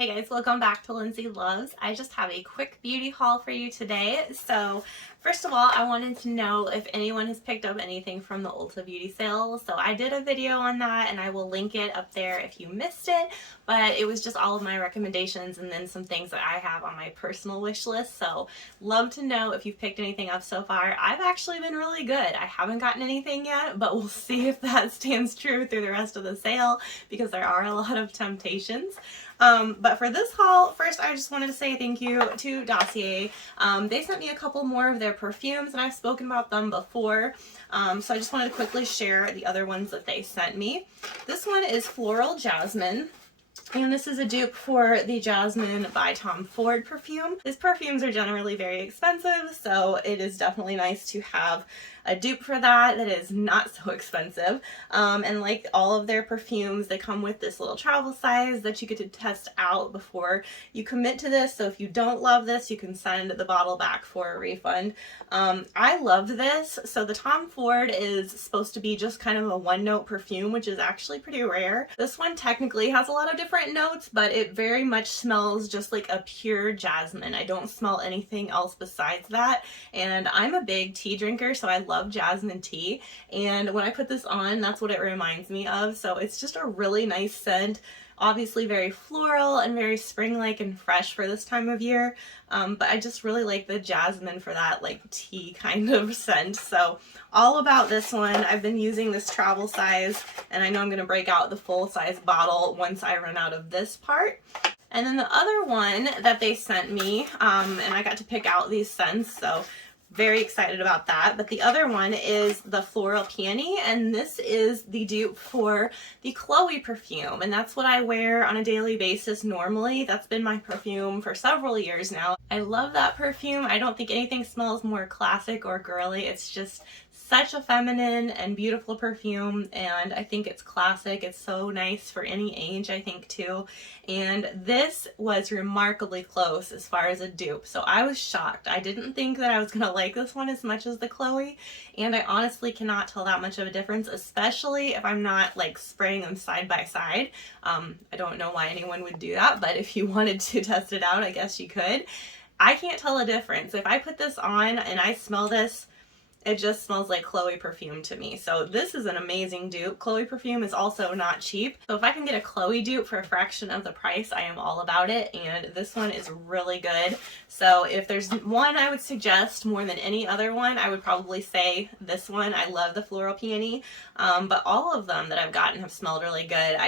Hey guys, welcome back to Lindsey Loves. I just have a quick beauty haul for you today. So first of all, I wanted to know if anyone has picked up anything from the Ulta Beauty sale. So I did a video on that and I will link it up there if you missed it, but it was just all of my recommendations and then some things that I have on my personal wish list. So love to know if you've picked anything up so far. I've actually been really good. I haven't gotten anything yet, but we'll see if that stands true through the rest of the sale because there are a lot of temptations. But for this haul, first I just wanted to say thank you to Dossier. They sent me a couple more of their perfumes and I've spoken about them before. So I just wanted to quickly share the other ones that they sent me. This one is Floral Jasmine. And this is a dupe for the Jasmine by Tom Ford perfume. His perfumes are generally very expensive, so it is definitely nice to have a dupe for that is not so expensive. And like all of their perfumes, they come with this little travel size that you get to test out before you commit to this. So if you don't love this, you can send the bottle back for a refund. I love this. So the Tom Ford is supposed to be just kind of a one-note perfume, which is actually pretty rare. This one technically has a lot of different notes, but it very much smells just like a pure jasmine. I don't smell anything else besides that. And I'm a big tea drinker, so I love jasmine tea, and when I put this on, that's what it reminds me of. So it's just a really nice scent, obviously very floral and very spring-like and fresh for this time of year, but I just really like the jasmine for that like tea kind of scent. So all about this one. I've been using this travel size, and I know I'm going to break out the full-size bottle once I run out of this part. And then the other one that they sent me, and I got to pick out these scents, so very excited about that. But the other one is the Floral Peony, and this is the dupe for the Chloe perfume, and that's what I wear on a daily basis normally. That's been my perfume for several years now. I love that perfume. I don't think anything smells more classic or girly. It's just such a feminine and beautiful perfume, and I think it's classic. It's so nice for any age, I think, too. And this was remarkably close as far as a dupe, so I was shocked. I didn't think that I was gonna like this one as much as the Chloe, and I honestly cannot tell that much of a difference, especially if I'm not like spraying them side by side. I don't know why anyone would do that, but if you wanted to test it out, I guess you could. I can't tell a difference. If I put this on and I smell this, it just smells like Chloe perfume to me. So this is an amazing dupe. Chloe perfume is also not cheap. So if I can get a Chloe dupe for a fraction of the price, I am all about it. And this one is really good. So if there's one I would suggest more than any other one, I would probably say this one. I love the Floral Peony. But all of them that I've gotten have smelled really good.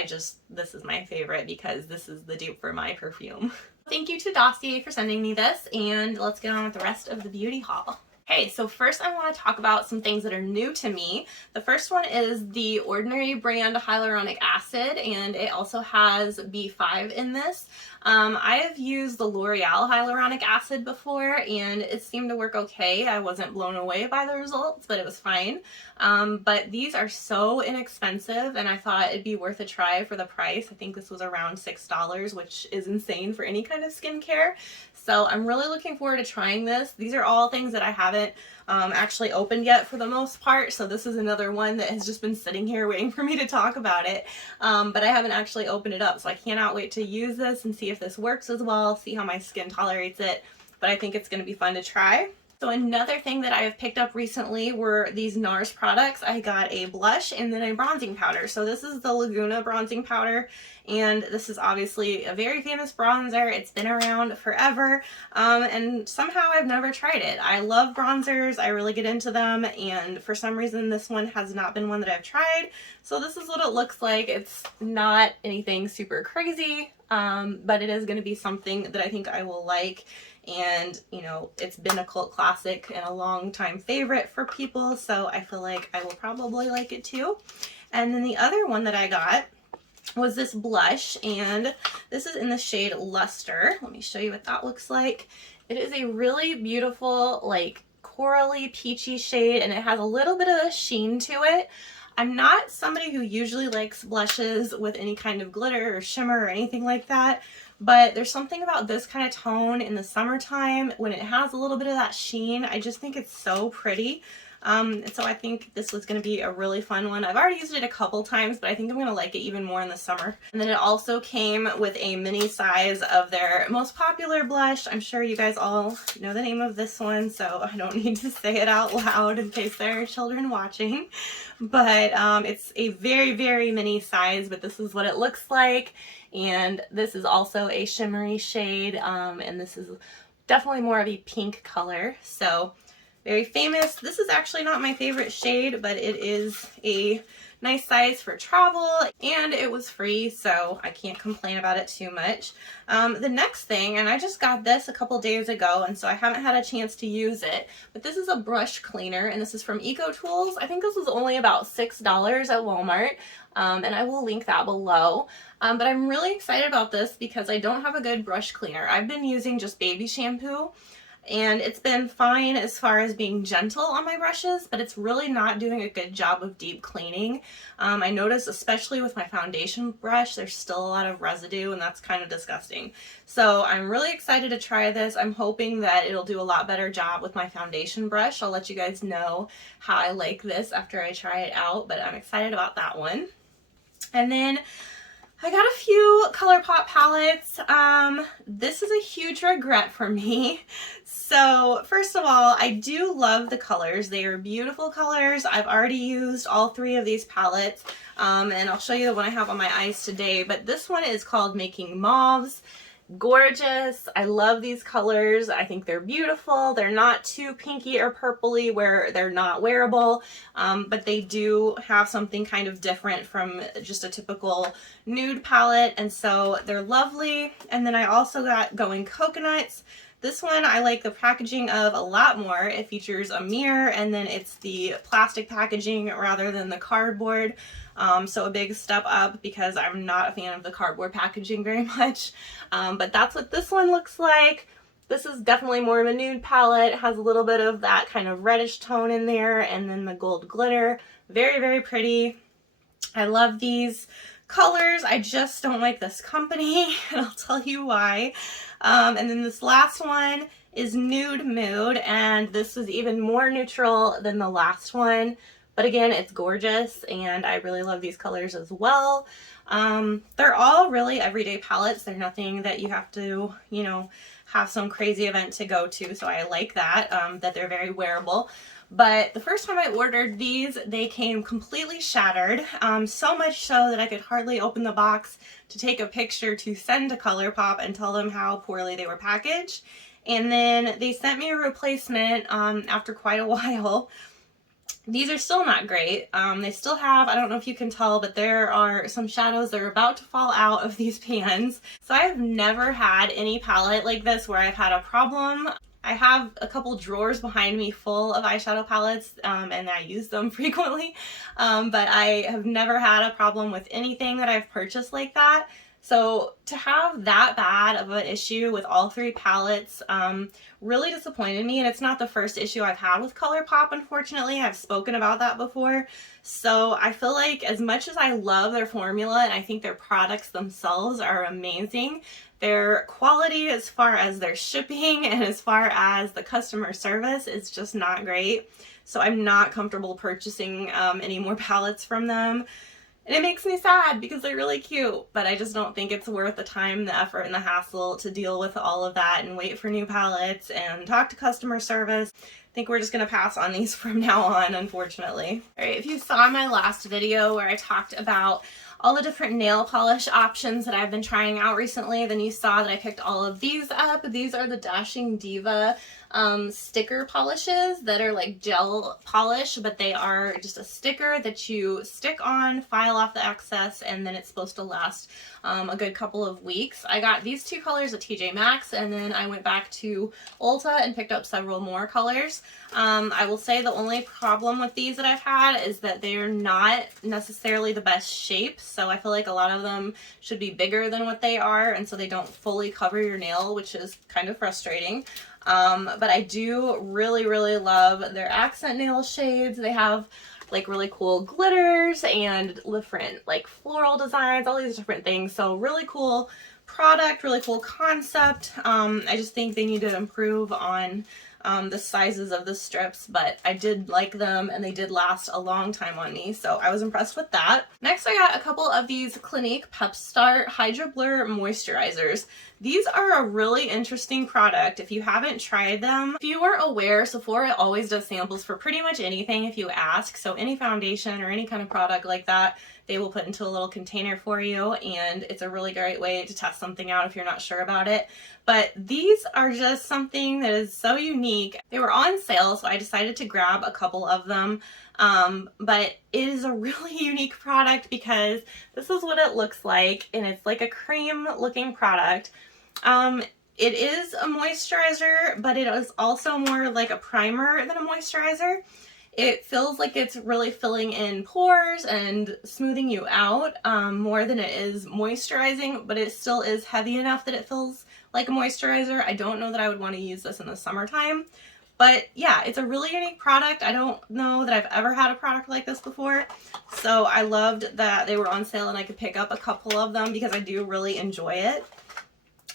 This is my favorite because this is the dupe for my perfume. Thank you to Dossier for sending me this, and let's get on with the rest of the beauty haul. Okay, so first I want to talk about some things that are new to me. The first one is the Ordinary brand hyaluronic acid, and it also has B5 in this. I have used the L'Oreal hyaluronic acid before, and it seemed to work okay. I wasn't blown away by the results, but it was fine. But these are so inexpensive, and I thought it'd be worth a try for the price. I think this was around $6, which is insane for any kind of skincare. So I'm really looking forward to trying this. These are all things that I haven't actually opened yet for the most part, so this is another one that has just been sitting here waiting for me to talk about it, but I haven't actually opened it up, so I cannot wait to use this and see if this works as well, see how my skin tolerates it, but I think it's going to be fun to try. So another thing that I have picked up recently were these Nars products. I got a blush and then a bronzing powder. So this is the Laguna bronzing powder, and this is obviously a very famous bronzer. It's been around forever, and somehow I've never tried it. I love bronzers. I really get into them, and for some reason this one has not been one that I've tried. So this is what it looks like. It's not anything super crazy, but it is going to be something that I think I will like. And you know, it's been a cult classic and a long time favorite for people, so I feel like I will probably like it too. And then the other one that I got was this blush, and this is in the shade Luster. Let me show you what that looks like. It is a really beautiful like corally peachy shade, and it has a little bit of a sheen to it. I'm not somebody who usually likes blushes with any kind of glitter or shimmer or anything like that, but there's something about this kind of tone in the summertime when it has a little bit of that sheen. I just think it's so pretty. So I think this was going to be a really fun one. I've already used it a couple times, but I think I'm going to like it even more in the summer. And then it also came with a mini size of their most popular blush. I'm sure you guys all know the name of this one, so I don't need to say it out loud in case there are children watching. But it's a very, very mini size, but this is what it looks like. And this is also a shimmery shade, and this is definitely more of a pink color. So very famous. This is actually not my favorite shade, but it is a nice size for travel, and it was free, so I can't complain about it too much. The next thing, and I just got this a couple days ago, and so I haven't had a chance to use it, but this is a brush cleaner, and this is from Eco Tools. I think this was only about $6 at Walmart, and I will link that below. But I'm really excited about this because I don't have a good brush cleaner. I've been using just baby shampoo, and it's been fine as far as being gentle on my brushes, but it's really not doing a good job of deep cleaning. I noticed, especially with my foundation brush, there's still a lot of residue, and that's kind of disgusting. So I'm really excited to try this. I'm hoping that it'll do a lot better job with my foundation brush. I'll let you guys know how I like this after I try it out, but I'm excited about that one. And then I got a few Colourpop palettes. This is a huge regret for me. So first of all, I do love the colors. They are beautiful colors. I've already used all 3 of these palettes, and I'll show you the one I have on my eyes today. But this one is called Making Mauves. Gorgeous. I love these colors. I think they're beautiful. They're not too pinky or purpley where they're not wearable, but they do have something kind of different from just a typical nude palette, and so they're lovely. And then I also got Going Coconuts. This one I like the packaging of a lot more. It features a mirror, and then it's the plastic packaging rather than the cardboard. So a big step up because I'm not a fan of the cardboard packaging very much. But that's what this one looks like. This is definitely more of a nude palette. It has a little bit of that kind of reddish tone in there, and then the gold glitter. Very, very pretty. I love these colors. I just don't like this company, and I'll tell you why. And then this last one is Nude Mood, and this is even more neutral than the last one. But again, it's gorgeous, and I really love these colors as well. They're all really everyday palettes. They're nothing that you have to, you know, have some crazy event to go to. So I like that, that they're very wearable. But the first time I ordered these, they came completely shattered. So much so that I could hardly open the box to take a picture to send to Colourpop and tell them how poorly they were packaged. And then they sent me a replacement after quite a while. These are still not great. They still have, I don't know if you can tell, but there are some shadows that are about to fall out of these pans. So I have never had any palette like this where I've had a problem. I have a couple drawers behind me full of eyeshadow palettes, and I use them frequently, but I have never had a problem with anything that I've purchased like that. So to have that bad of an issue with all 3 palettes really disappointed me, and it's not the first issue I've had with Colourpop, unfortunately. I've spoken about that before. So I feel like as much as I love their formula, and I think their products themselves are amazing, their quality as far as their shipping and as far as the customer service is just not great. So I'm not comfortable purchasing any more palettes from them. And it makes me sad because they're really cute, but I just don't think it's worth the time, the effort, and the hassle to deal with all of that and wait for new palettes and talk to customer service. I think we're just going to pass on these from now on, unfortunately. All right, if you saw my last video where I talked about all the different nail polish options that I've been trying out recently, then you saw that I picked all of these up. These are the Dashing Diva sticker polishes that are like gel polish, but they are just a sticker that you stick on, file off the excess, and then it's supposed to last a good couple of weeks. I got these 2 colors at TJ Maxx, and then I went back to Ulta and picked up several more colors. I will say the only problem with these that I've had is that they're not necessarily the best shape, so I feel like a lot of them should be bigger than what they are, and so they don't fully cover your nail, which is kind of frustrating. But I do really, really love their accent nail shades. They have like really cool glitters and different like floral designs, all these different things. So really cool product, really cool concept. I just think they need to improve on the sizes of the strips, but I did like them and they did last a long time on me, so I was impressed with that. Next I got a couple of these Clinique Pep Start Hydro Blur moisturizers. These are a really interesting product if you haven't tried them. If you weren't aware, Sephora always does samples for pretty much anything if you ask, so any foundation or any kind of product like that, they will put into a little container for you, and it's a really great way to test something out if you're not sure about it. But these are just something that is so unique. They were on sale, so I decided to grab a couple of them. But it is a really unique product because this is what it looks like, and it's like a cream looking product. It is a moisturizer, but it is also more like a primer than a moisturizer. It feels like it's really filling in pores and smoothing you out more than it is moisturizing, but it still is heavy enough that it feels like a moisturizer. I don't know that I would want to use this in the summertime, but yeah, it's a really unique product. I don't know that I've ever had a product like this before, so I loved that they were on sale and I could pick up a couple of them because I do really enjoy it.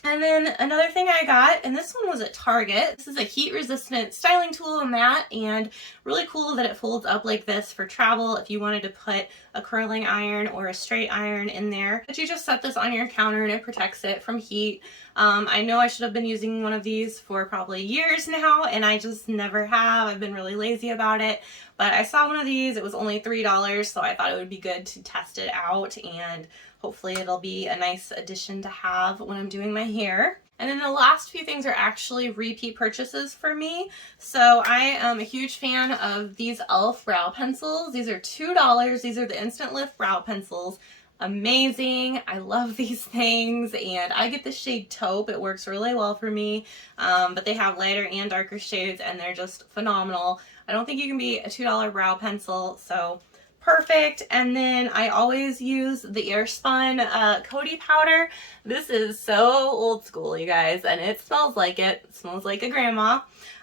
And then another thing I got, and this one was at Target. This is a heat resistant styling tool mat, and really cool that it folds up like this for travel if you wanted to put a curling iron or a straight iron in there. But you just set this on your counter and it protects it from heat. I know I should have been using one of these for probably years now, and I just never have. I've been really lazy about it. But I saw one of these, it was only $3, so I thought it would be good to test it out, and hopefully it'll be a nice addition to have when I'm doing my hair. And then the last few things are actually repeat purchases for me. So I am a huge fan of these e.l.f. brow pencils. These are $2. These are the Instant Lift brow pencils. Amazing. I love these things, and I get the shade taupe. It works really well for me, but they have lighter and darker shades, and they're just phenomenal. I don't think you can beat a $2 brow pencil, so perfect. And then I always use the Airspun Coty powder. This is so old school, you guys, and it smells like it. It smells like a grandma.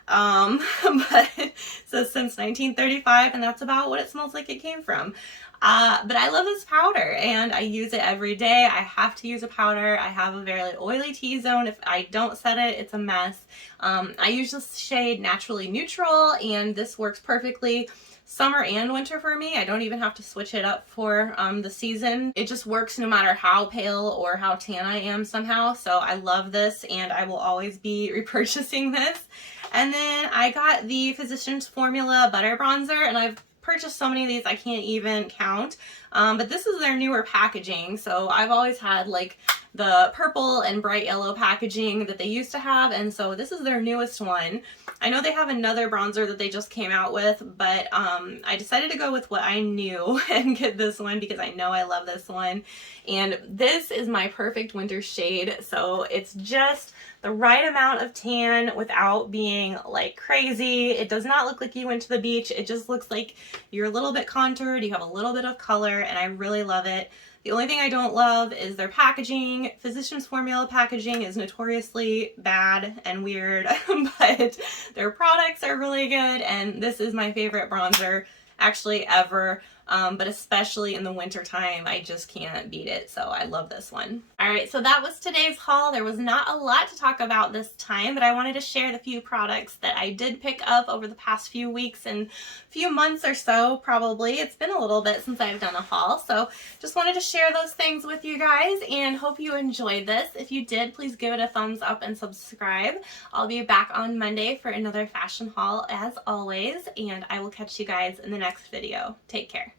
But so since 1935, and that's about what it smells like it came from. But I love this powder and I use it every day. I have to use a powder. I have a very oily T-zone. If I don't set it, it's a mess. I use this shade Naturally Neutral, and this works perfectly summer and winter for me. I don't even have to switch it up for the season. It just works no matter how pale or how tan I am somehow. So I love this, and I will always be repurchasing this. And then I got the Physicians Formula Butter Bronzer, and I've purchased so many of these I can't even count, but this is their newer packaging. So I've always had like the purple and bright yellow packaging that they used to have, and so this is their newest one. I know they have another bronzer that they just came out with, but I decided to go with what I knew and get this one because I know I love this one, and this is my perfect winter shade. So it's just the right amount of tan without being like crazy. It does not look like you went to the beach. It just looks like you're a little bit contoured, you have a little bit of color, and I really love it. The only thing I don't love is their packaging. Physicians Formula packaging is notoriously bad and weird, but their products are really good, and this is my favorite bronzer actually ever. But especially in the winter time, I just can't beat it. So I love this one. All right, so that was today's haul. There was not a lot to talk about this time, but I wanted to share the few products that I did pick up over the past few weeks and few months or so, probably. It's been a little bit since I've done a haul, so just wanted to share those things with you guys and hope you enjoyed this. If you did, please give it a thumbs up and subscribe. I'll be back on Monday for another fashion haul as always, and I will catch you guys in the next video. Take care.